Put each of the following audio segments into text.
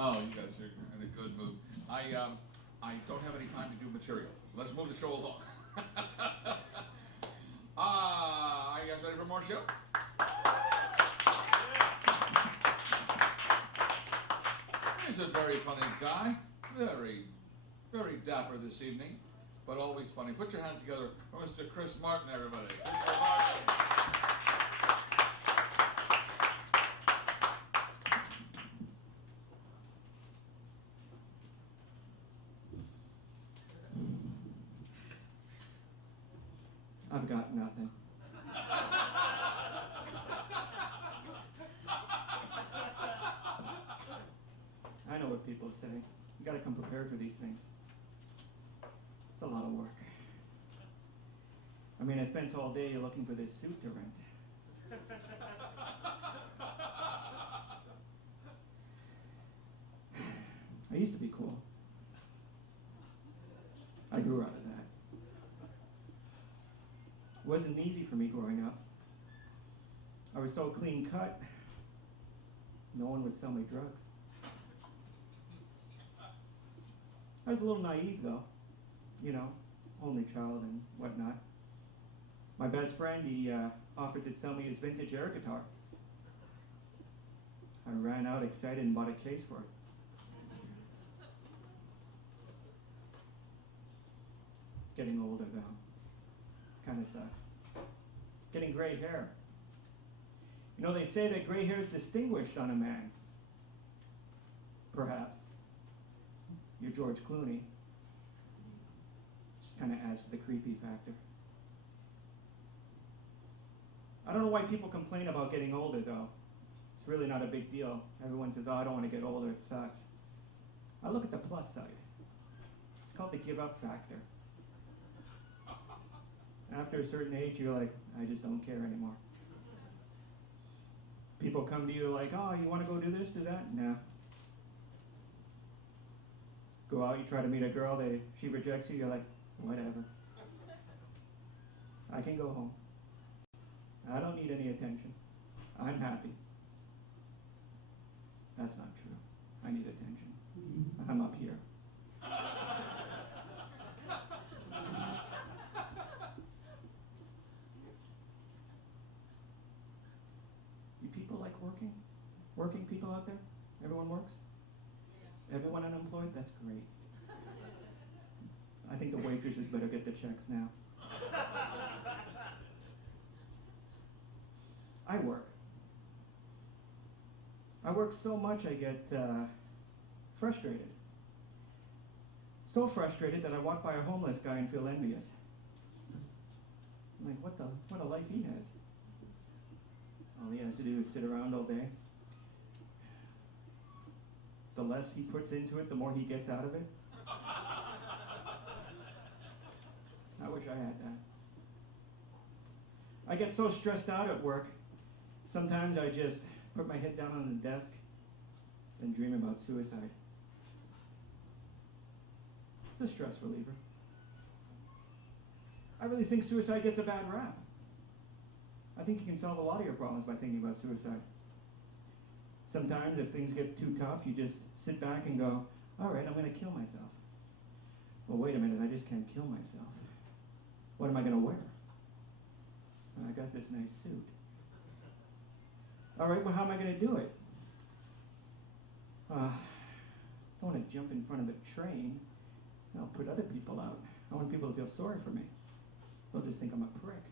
Oh, you guys are in a good mood. I don't have any time to do material. Let's move the show along. Are you guys ready for more show? He's a very funny guy. Very, very dapper this evening, but always funny. Put your hands together for Mr. Chris Martin, everybody. Mr. Martin. I've got nothing. I know what people say. You gotta come prepared for these things. It's a lot of work. I mean, I spent all day looking for this suit to rent. I used to be cool. I grew out of that. It wasn't easy for me growing up. I was so clean cut, no one would sell me drugs. I was a little naive though, you know, only child and whatnot. My best friend, he offered to sell me his vintage air guitar. I ran out excited and bought a case for it. Getting older though, kind of sucks. Getting gray hair. You know, they say that gray hair is distinguished on a man. Perhaps. You're George Clooney. Just kind of adds to the creepy factor. I don't know why people complain about getting older though. It's really not a big deal. Everyone says, oh, I don't want to get older, it sucks. I look at the plus side. It's called the give up factor. After a certain age, you're like, I just don't care anymore. People come to you like, oh, you want to go do this, do that? Nah. Go out, you try to meet a girl, she rejects you, you're like, whatever. I can go home. I don't need any attention. I'm happy. That's not true. I need attention. I'm up here. You people like working? Working people out there? Everyone works? Everyone unemployed? That's great. I think the waitresses better get the checks now. I work. I work so much I get frustrated. So frustrated that I walk by a homeless guy and feel envious. I'm like, what a life he has. All he has to do is sit around all day. The less he puts into it, the more he gets out of it. I wish I had that. I get so stressed out at work, sometimes I just put my head down on the desk and dream about suicide. It's a stress reliever. I really think suicide gets a bad rap. I think you can solve a lot of your problems by thinking about suicide. Sometimes if things get too tough, you just sit back and go, all right, I'm going to kill myself. Well, wait a minute, I just can't kill myself. What am I going to wear? I got this nice suit. All right, well, how am I going to do it? I don't want to jump in front of the train. I'll put other people out. I want people to feel sorry for me. They'll just think I'm a prick.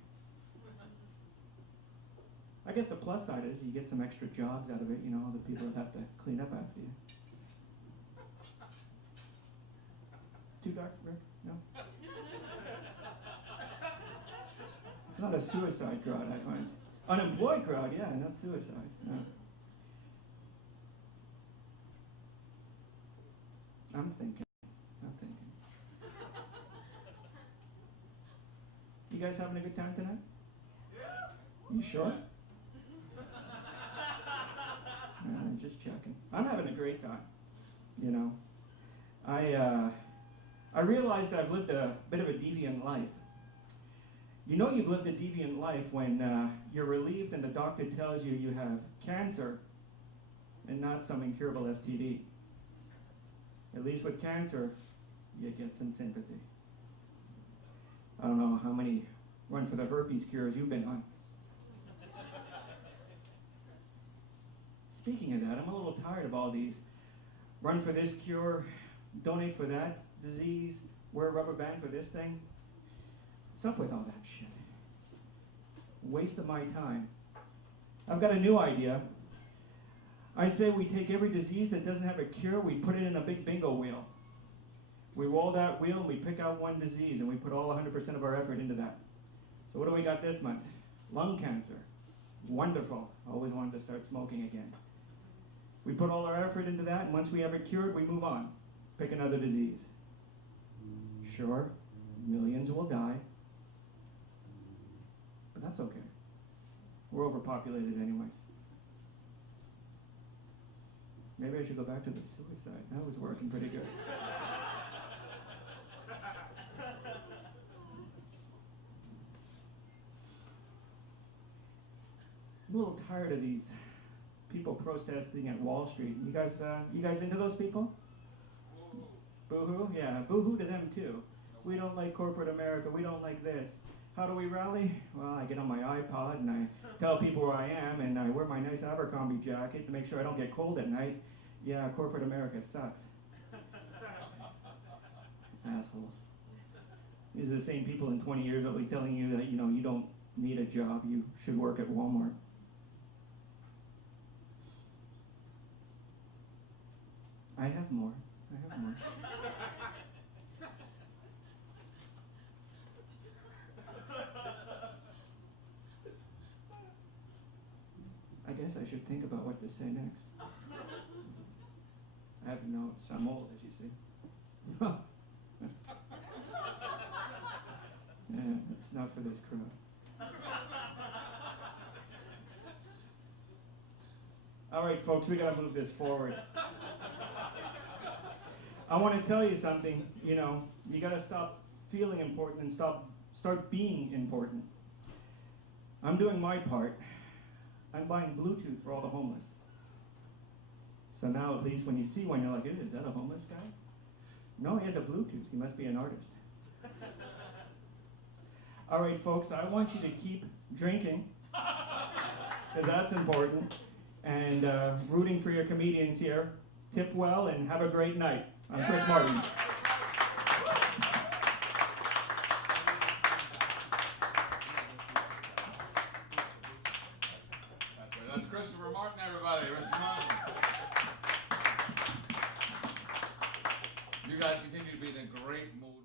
I guess the plus side is you get some extra jobs out of it, you know, the people that have to clean up after you. Too dark, Rick? No? It's not a suicide crowd, I find. Unemployed crowd, yeah, not suicide. No. I'm thinking. You guys having a good time tonight? You sure? I'm just checking. I'm having a great time, you know. I realized I've lived a bit of a deviant life. You know you've lived a deviant life when you're relieved and the doctor tells you you have cancer and not some incurable STD. At least with cancer, you get some sympathy. I don't know how many run for the herpes cures you've been on. Speaking of that, I'm a little tired of all these run for this cure, donate for that disease, wear a rubber band for this thing. What's up with all that shit? Waste of my time. I've got a new idea. I say we take every disease that doesn't have a cure, we put it in a big bingo wheel. We roll that wheel and we pick out one disease and we put all 100% of our effort into that. So what do we got this month? Lung cancer. Wonderful. Always wanted to start smoking again. We put all our effort into that, and once we have it cured, we move on. Pick another disease. Sure, millions will die, but that's okay. We're overpopulated anyways. Maybe I should go back to the suicide. That was working pretty good. I'm a little tired of these people protesting at Wall Street. You guys into those people? Boo-hoo? Yeah, boo-hoo to them too. We don't like corporate America, we don't like this. How do we rally? Well, I get on my iPod and I tell people where I am and I wear my nice Abercrombie jacket to make sure I don't get cold at night. Yeah, corporate America sucks. Assholes. These are the same people in 20 years that'll be telling you that, you know, you don't need a job, you should work at Walmart. I have more. I have more. I guess I should think about what to say next. I have notes. I'm old, as you see. Yeah, it's not for this crowd. All right, folks, we gotta move this forward. I want to tell you something. You know, you gotta stop feeling important and start being important. I'm doing my part. I'm buying Bluetooth for all the homeless. So now at least when you see one, you're like, is that a homeless guy? No, he has a Bluetooth. He must be an artist. All right, folks, I want you to keep drinking, because that's important, and rooting for your comedians here. Tip well and have a great night. I'm Chris Martin. That's Christopher Martin, everybody. Mr. Martin. You guys continue to be in a great mood.